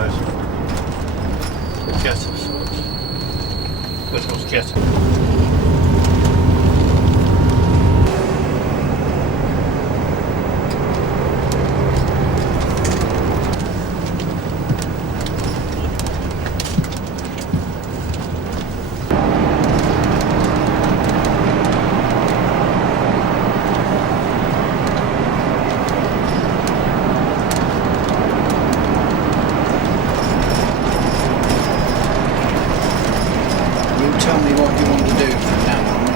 road. Jet of sorts. Whittle's jet.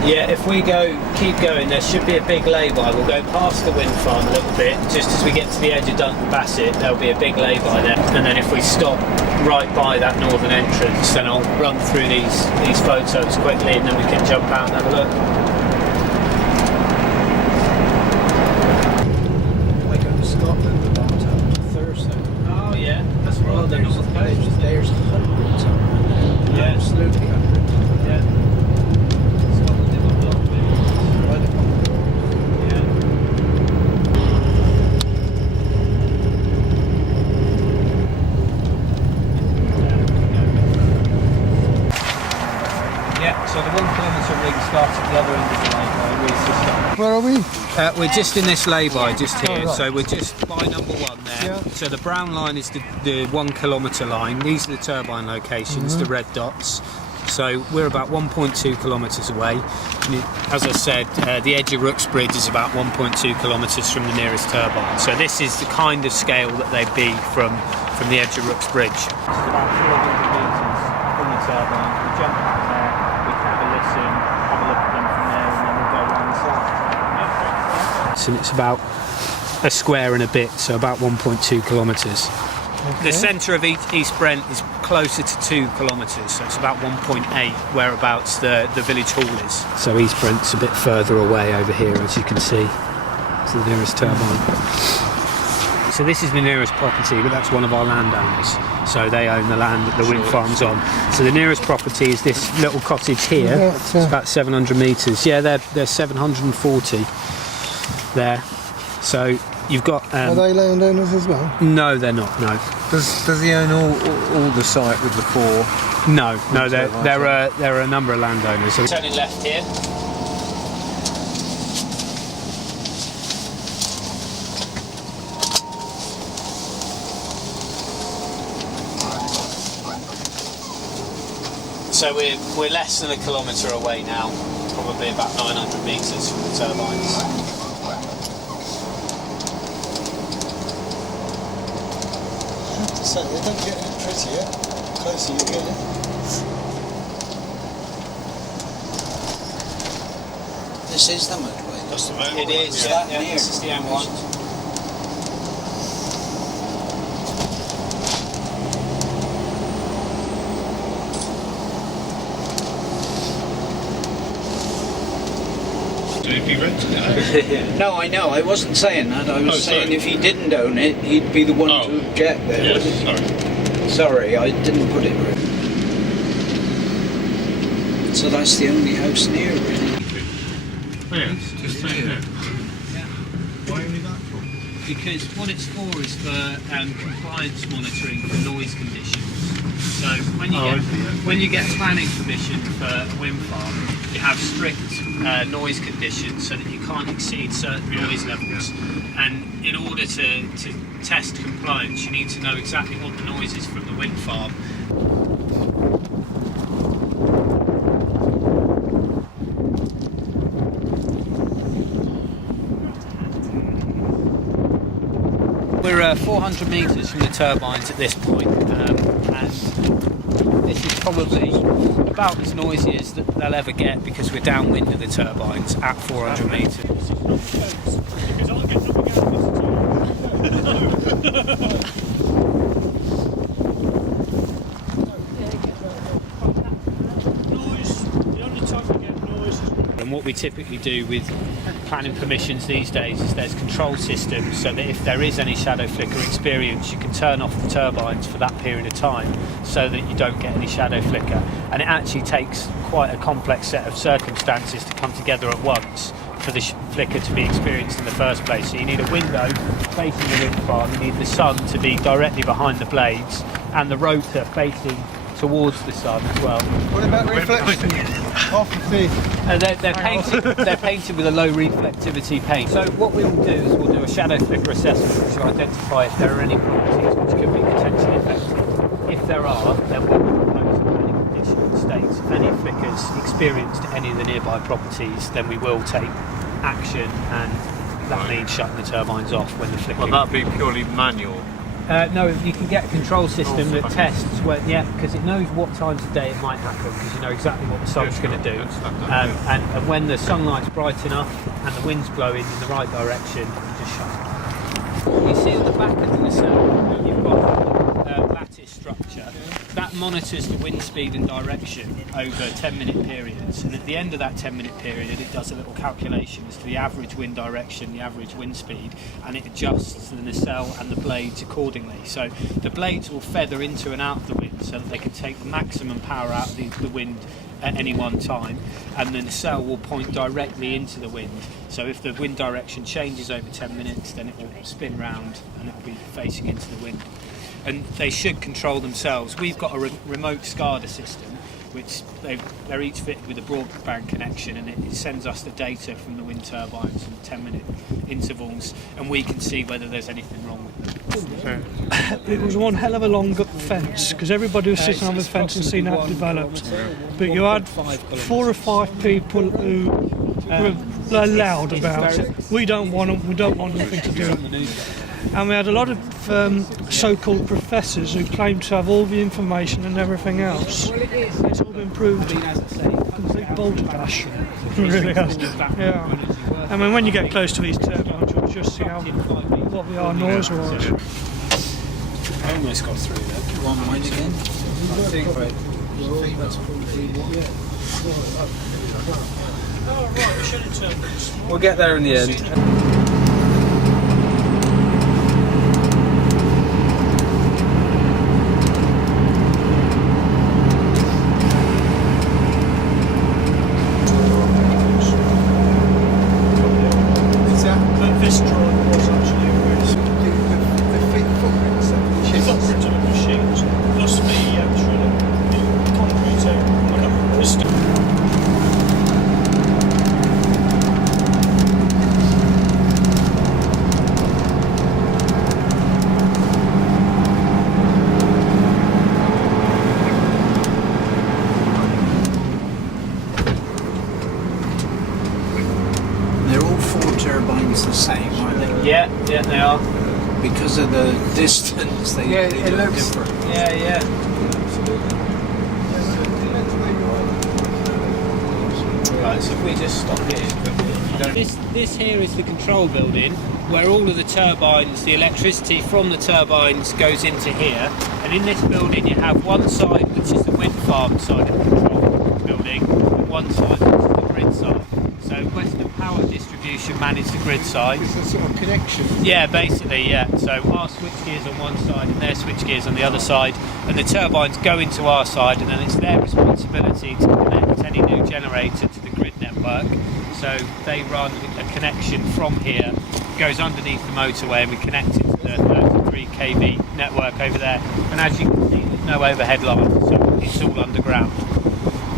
Yeah, if we keep going, there should be a big lay-by. We'll go past the wind farm a little bit. Just as we get to the edge of Dunton Bassett, there'll be a big lay-by there. And then if we stop right by that northern entrance, then I'll run through these photos quickly, and then we can jump out and have a look. I go to Scotland about Thursday. Oh yeah, that's right. Oh, the North Coast. There's hundreds of them. Yeah. Absolutely hundreds. Yeah. So the 1 kilometre ring starts at the other end of the lay-by. Where are we? We're just in this lay-by, just here. Oh, right. So we're just by number 1 there. Yeah. So the brown line is the 1 kilometre line. These are the turbine locations, the red dots. So we're about 1.2 kilometres away. As I said, the edge of Rooks Bridge is about 1.2 kilometres from the nearest turbine. So this is the kind of scale that they'd be from the edge of Rooks Bridge. It's about 400 metres from the turbine. We jump up there, we can have a listen, have a look at them from there, and then we'll go around the side. So it's about a square and a bit, so about 1.2 kilometres. Okay. The centre of East Brent is closer to 2 kilometres, so it's about 1.8 whereabouts the village hall is. So East Brent's a bit further away over here, as you can see, to the nearest turbine. So this is the nearest property, but that's one of our landowners. So they own the land that the wind farm's on. So the nearest property is this little cottage here. Yeah, it's about 700 metres. Yeah, they're 740 there. So you've got. Are they landowners as well? No, they're not. No. Does he own all the site with the 4? No. There are a number of landowners. So turning left here. So we're less than a kilometre away now, probably about 900 metres from the turbines. So it doesn't get any prettier, the closer you get it. This is the motorway. That's the motorway. It is, yeah. This is the M1. If he rented it? No, I know, I wasn't saying that. I was saying if he didn't own it, he'd be the one to object there. Yes, Sorry, I didn't put it right. So that's the only house near, really. Oh, yeah, it's just saying that. Yeah. Why only that for? Because what it's for is for compliance monitoring for noise conditions. So when you get planning permission for a wind farm, you have strict noise conditions so that you can't exceed certain noise levels. And in order to test compliance, you need to know exactly what the noise is from the wind farm. We're 400 metres from the turbines at this point, and this is probably about as noisy as they'll ever get because we're downwind of the turbines at 400 metres. Because I'll get nothing out of this at all. Noise, the only time we get noise is when... And what we typically do with planning permissions these days is there's control systems so that if there is any shadow flicker experience, you can turn off the turbines for that period of time so that you don't get any shadow flicker. And it actually takes quite a complex set of circumstances to come together at once for the flicker to be experienced in the first place. So you need a window facing the wind farm, you need the sun to be directly behind the blades, and the rotor facing towards the sun as well. What about reflection off the feet? They're painted with a low reflectivity paint. So what we will do is we'll do a shadow flicker assessment to identify if there are any properties which could be potentially affected. If there are, then we will propose a planning condition states if any flickers experienced at any of the nearby properties, then we will take action, and that means shutting the turbines off when the flickering. Will that be purely manual? No, you can get a control system that tests when, because it knows what times of day it might happen, because you know exactly what the sun's going to do. And when the sunlight's bright enough and the wind's blowing in the right direction, you just shut it. You see at the back of the nacelle, you've got lattice structure. That monitors the wind speed and direction over 10-minute periods, and at the end of that 10-minute period it does a little calculation as to the average wind direction, the average wind speed, and it adjusts the nacelle and the blades accordingly. So the blades will feather into and out of the wind so that they can take the maximum power out of the wind at any one time, and the nacelle will point directly into the wind. So if the wind direction changes over 10 minutes, then it will spin round and it will be facing into the wind. And they should control themselves. We've got a remote SCADA system, which they're each fitted with a broadband connection, and it sends us the data from the wind turbines in 10-minute intervals, and we can see whether there's anything wrong with them. It was one hell of a long fence, because everybody was sitting on the fence and seeing how it developed. But you had 4 or 5 people who were loud about it. We don't want them, we don't want anything to do with it. And we had a lot of so-called professors who claimed to have all the information and everything else. It's all been proved complete balderdash. It really has. Yeah. I mean, when you get close to these turbines, you'll just see what the noise-wise. I almost got through there. One mind again. Oh, right, we should have turned this. We'll get there in the end. This drawing was actually a The footprints of the footprint of the machines, plus the actual concrete They're all 4 turbines the same, aren't they? Yeah, they are. Because of the distance, they look different. Yeah. Right, so if we just stop here. This here is the control building where all of the turbines, the electricity from the turbines goes into here, and in this building you have one side which is the wind farm side of the control building, and one side which is the grid side. So Western Power Distribution manage the grid side. It's a sort of connection. Yeah, basically, yeah. So our switchgear's on one side and their switchgear's on the other side, and the turbines go into our side, and then it's their responsibility to connect any new generator to the grid network. So they run a connection from here, goes underneath the motorway, and we connect it to the 33 kV network over there. And as you can see, there's no overhead line, so it's all underground.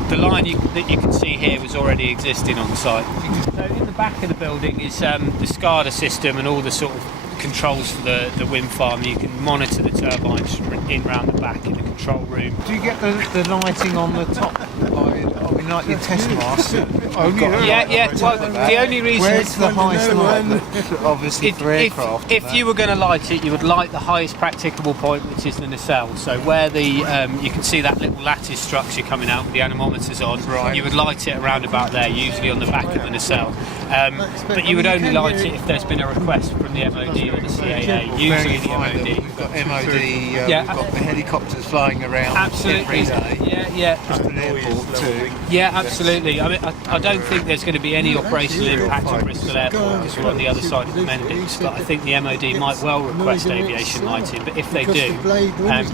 The line that you can see here was already existing on site. So in the back of the building is the SCADA system and all the sort of controls for the wind farm. You can monitor the turbines from in round the back in the control room. Do you get the lighting on the top? Like your test mast? Yeah. Well, the only reason Where's the highest light? Obviously for aircraft. If you were going to light it, you would light the highest practicable point, which is the nacelle. So where the you can see that little lattice structure coming out with the anemometers on. Right. You would light it around about there, usually on the back of the nacelle. But you would only light it if there's been a request from the MOD or the CAA. Usually the MOD. We've got MOD. We've got the helicopters flying around every day. Yeah. Just an airport too. Yeah, absolutely. I mean, I don't think there's going to be any operational impact at Bristol Airport because we're on the other side of the Mendips, but I think the MOD might well request aviation lighting, but if they do,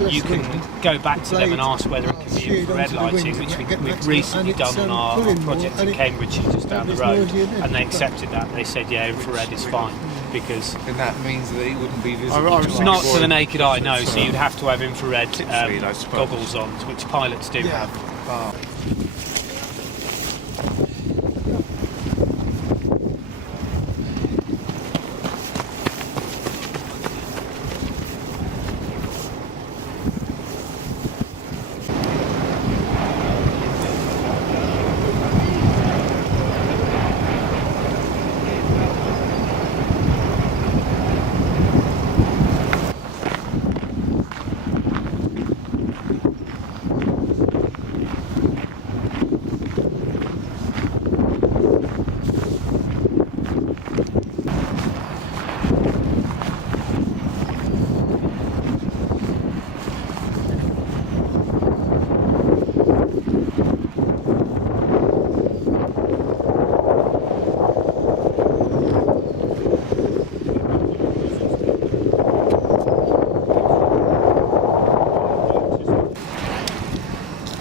you can go back to them and ask whether it can be infrared lighting, which we've recently done on our project in Cambridge just down the road, and they accepted that. They said, yeah, infrared is fine. because And that means that it wouldn't be visible. it's not to the naked eye, no. So you'd have to have infrared Speed, I suppose. goggles on, which pilots do have. Ah.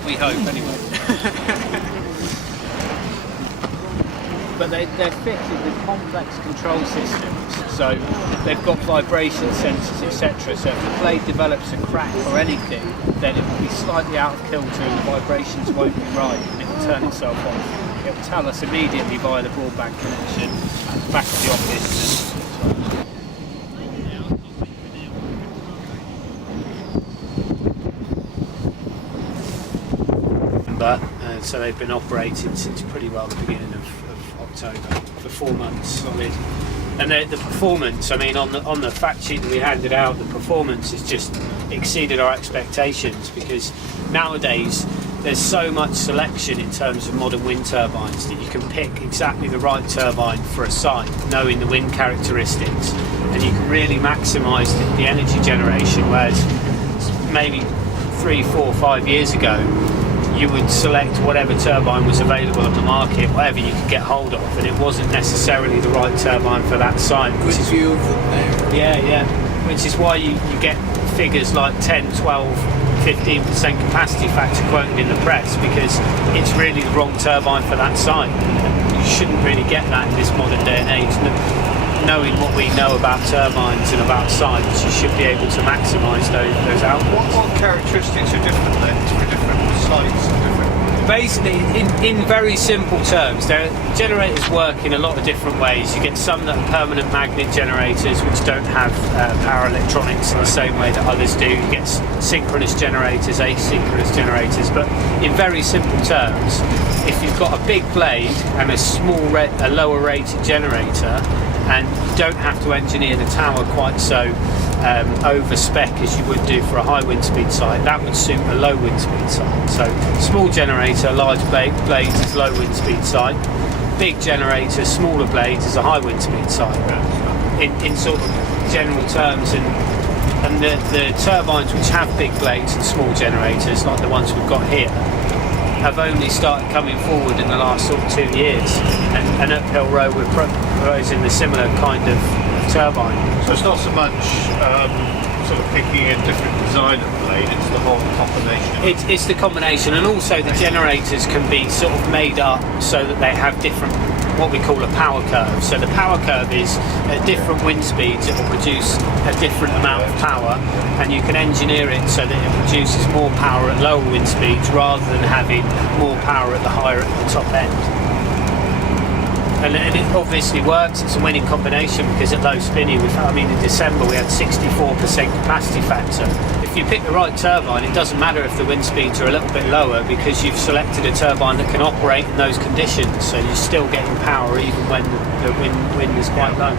We hope, anyway. But they're fitted with complex control systems, so they've got vibration sensors, etc. So if the blade develops a crack or anything, then it will be slightly out of kilter and the vibrations won't be right, and it will turn itself off. It will tell us immediately via the broadband connection at the back of the office. So they've been operating since pretty well the beginning of October, for 4 months solid. And the performance, I mean, on the fact sheet that we handed out, the performance has just exceeded our expectations, because nowadays there's so much selection in terms of modern wind turbines that you can pick exactly the right turbine for a site, knowing the wind characteristics, and you can really maximise the energy generation, whereas maybe 3, 4, 5 years ago you would select whatever turbine was available on the market, whatever you could get hold of, and it wasn't necessarily the right turbine for that site. Good view of them there. Yeah. Which is why you get figures like 10, 12, 15% capacity factor quoted in the press, because it's really the wrong turbine for that site. You shouldn't really get that in this modern day and age. Knowing what we know about turbines and about sites, you should be able to maximise those outputs. What characteristics are different then for different sites and different? Basically, in very simple terms, generators work in a lot of different ways. You get some that are permanent magnet generators, which don't have power electronics in the same way that others do. You get synchronous generators, asynchronous generators. But in very simple terms, if you've got a big blade and a lower rated generator, and you don't have to engineer the tower quite so over spec as you would do for a high wind speed site, that would suit a low wind speed site. So small generator, large blades is low wind speed site, big generator, smaller blades is a high wind speed site, in sort of general terms. And the turbines which have big blades and small generators, like the ones we've got here, have only started coming forward in the last sort of 2 years, and at Hill Row we're proposing a similar kind of turbine. So it's not so much sort of picking a different design of blade, it's the whole combination. It's the combination, and also the generators can be sort of made up so that they have different, what we call a power curve. So the power curve is at different wind speeds it will produce a different amount of power, and you can engineer it so that it produces more power at lower wind speeds rather than having more power at the top end. And it obviously works. It's a winning combination, because at low Spinney, in December we had 64% capacity factor. If you pick the right turbine, it doesn't matter if the wind speeds are a little bit lower, because you've selected a turbine that can operate in those conditions, so you're still getting power even when the wind is quite low.